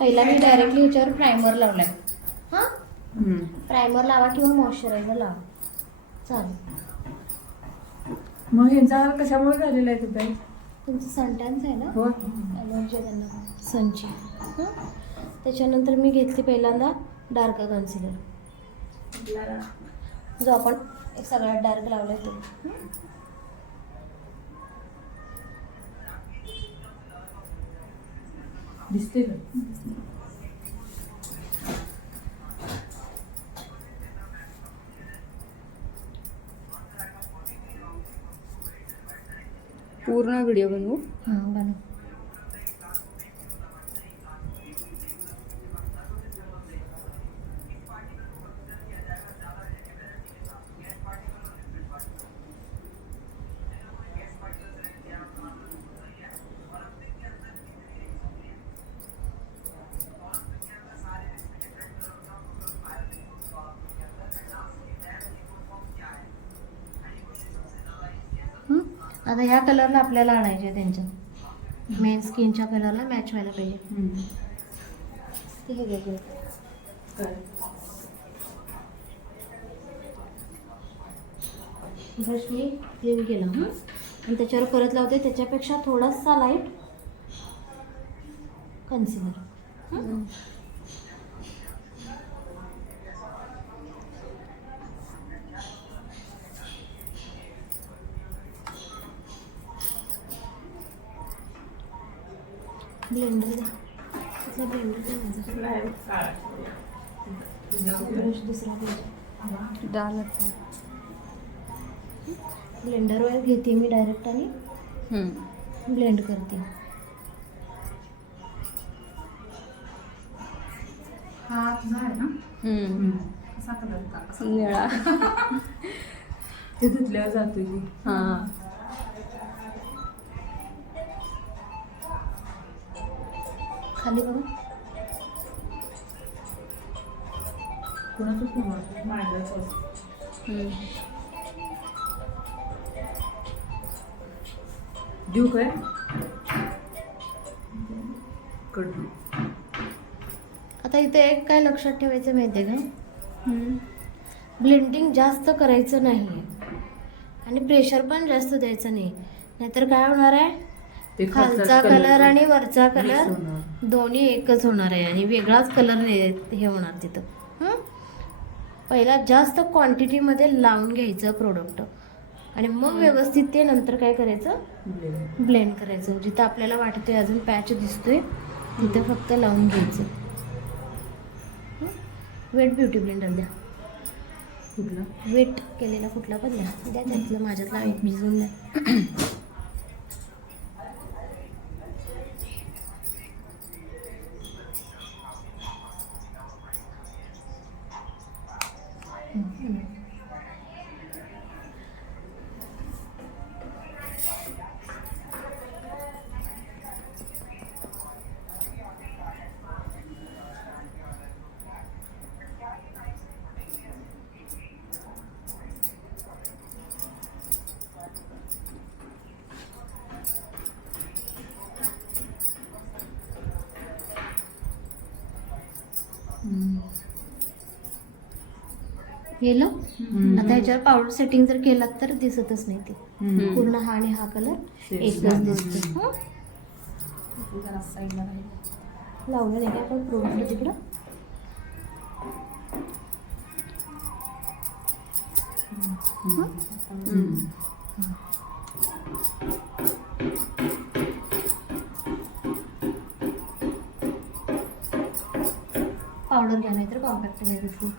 पहिला मी डायरेक्टली ह्याच्यावर प्रायमर लावलाय. हां, प्रायमर लावा किंवा मॉइश्चरायझर लावा चालेल. मग ह्यांचा हार कशामुळे झालेला आहे तुझा? तुमचं सनटॅन्स आहे ना, हो. ॲलर्जी आहे त्यांना सनची. त्याच्यानंतर मी घेतली पहिल्यांदा डार्क कन्सिलर, जो आपण एक सगळ्यात डार्क लावलाय तो. दिसते का? पूर्ण व्हिडिओ बनवू. हां बनव. आता ह्या कलरला आपल्याला आणायचे त्यांच्या मेन स्किनच्या कलरला मॅच व्हायला पाहिजे. ते हे वेगळे ब्रश मी क्लीन केला आणि त्याच्यावर परत लावते. त्याच्यापेक्षा थोडासा लाईट कन्सिलर. ब्लेंडर द्या. ब्लेंडर ब्रश दुसरा पाहिजे. डाल. ब्लेंडरवर घेते मी डायरेक्ट आणि ब्लेंड करते. हा तुझा आहे ना? असा कलर होता. निळा. ते धुतल्यावर जातो की. हां. खाली बघा. कोणाचंच नाही माझ्याच. देऊ काय? कडू. आता इथे एक काय लक्षात ठेवायचं माहिती आहे का, ब्लेंडिंग जास्त करायचं नाही आहे आणि प्रेशर पण जास्त द्यायचं नाही, नाहीतर काय होणार आहे, ते खालचा कलर आणि वरचा कलर दोन्ही एकच होणार आहे आणि वेगळाच कलर हे होणार तिथं. पहिला जास्त क्वांटिटीमध्ये लावून घ्यायचं प्रोडक्ट आणि मग व्यवस्थित ते नंतर काय करायचं, ब्लेंड करायचं. जिथं आपल्याला वाटतंय अजून पॅच दिसतोय तिथं फक्त लावून घ्यायचं. वेट ब्युटी ब्लेंडर द्या. कुठला? वेट केलेला कुठला पण द्या. द्या त्यातलं माझ्यातला एक भिजवून द्या. गेलं. आता ह्याच्यावर पावडर सेटिंग जर केलात तर दिसतच नाही, ते पूर्ण हा आणि हा कलर एकच दिसतो. लावलं नाही का आपण प्रोडक्ट तिकडं. पावडर घ्या नाही तर कॉम्पॅक्ट घ्या तिथून.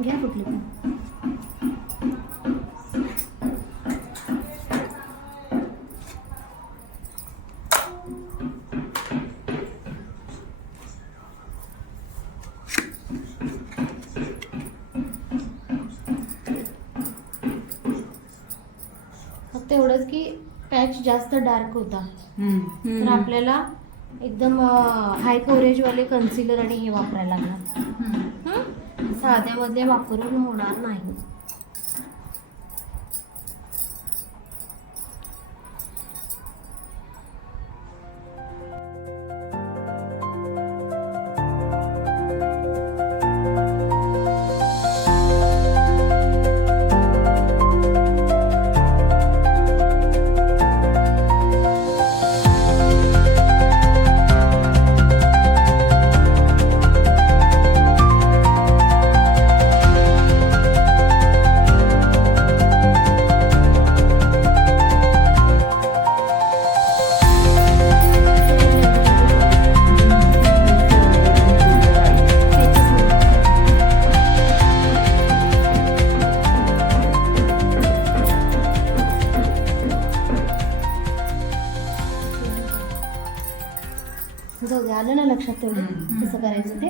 घ्या कुठली पण. फक्त एवढंच की पॅच जास्त डार्क होता तर आपल्याला एकदम हाय कव्हरेजवाले कन्सिलर आणि हे वापरायला लागणार. साध्यामध्ये वापरून होणार नाही. आलं ना लक्षात तेवढं कसं करायचं ते